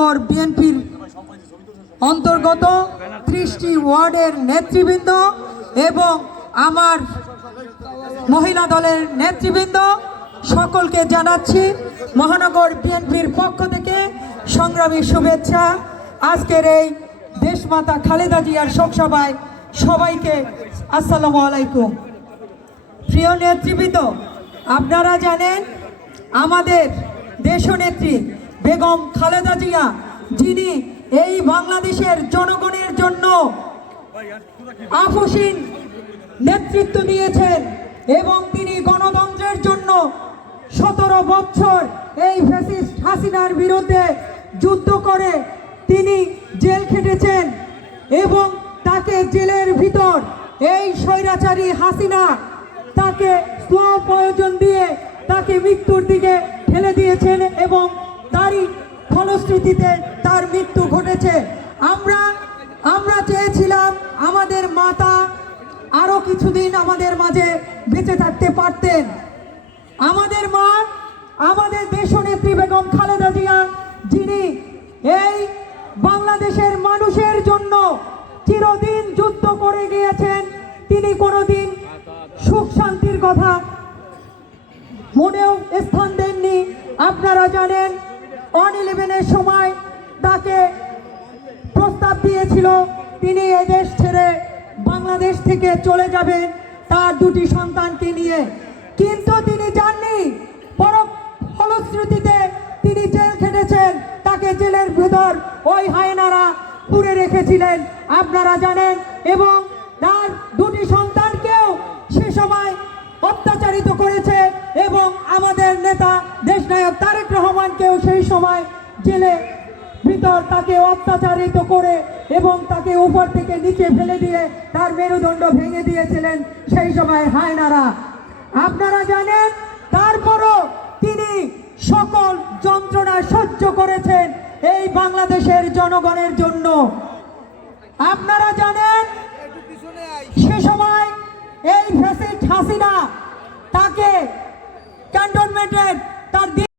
মহানগর বিএনপির অন্তর্গত ত্রিশটি ওয়ার্ডের নেতৃবৃন্দ এবং আমার মহিলা দলের নেতৃবৃন্দ, সকলকে জানাচ্ছি মহানগর বিএনপির পক্ষ থেকে সংগ্রামী শুভেচ্ছা। আজকের এই দেশমাতা খালেদা জিয়ার শোকসভায় সবাইকে আসসালামু আলাইকুম। প্রিয় নেতৃবৃন্দ, আপনারা জানেন আমাদের দেশনেত্রী বেগম খালেদা জিয়া, যিনি এই বাংলাদেশের জনগণের জন্য আফসিন নেতৃত্ব দিয়েছেন এবং তিনি গণতন্ত্রের জন্য সতেরো বছর এই ফ্যাসিস্ট হাসিনার বিরুদ্ধে যুদ্ধ করে তিনি জেল খেটেছেন এবং তাকে জেলের ভিতর এই স্বৈরাচারী হাসিনা তাকে স্লো প্রয়োজন দিয়ে তাকে মৃত্যুর দিকে ঠেলে দিয়েছেন এবং তারই ফলশ্রুতিতে তার মৃত্যু ঘটেছে। আমরা আমরা চেয়েছিলাম আমাদের মাতা আরও কিছুদিন আমাদের মাঝে বেঁচে থাকতে পারতেন। আমাদের মা, আমাদের দেশ দেশনেত্রী বেগম খালেদা জিয়া, যিনি এই বাংলাদেশের মানুষের জন্য চিরদিন যুদ্ধ করে গিয়েছেন, তিনি কোনোদিন সুখ শান্তির কথা মনেও স্থান দেননি। আপনারা জানেন অন ইলেভেনের সময় তাকে প্রস্তাব দিয়েছিল, তিনি এদেশ ছেড়ে বাংলাদেশ থেকে চলে যাবেন তার দুটি সন্তানকে নিয়ে। কিন্তু তিনি যাননি পর ফলশ্রুতিতে তিনি জেল খেটেছেন, তাকে জেলের ভেতর ওই হায়নারা পুরে রেখেছিলেন। আপনারা জানেন, এবং তার দুটি সন্তানকেও সে সময় অত্যাচারিত করেছে এবং আমাদের নেতা দেশনায়ক তারেক রহমানকেও সেই সময় জেলে ভিতর তাকে অত্যাচারিত করে এবং তাকে উপর থেকে নিচে ফেলে দিয়ে তার মেরুদণ্ড ভেঙে দিয়েছিলেন সেই সময় হায়নারা। আপনারা জানেন, তারপরও তিনি সকল যন্ত্রণা সহ্য করেছেন এই বাংলাদেশের জনগণের জন্য। আপনারা জানেন, সে সময় এই ফ্যাসিস্ট হাসিনা ক্যান্টনমেন্টের তার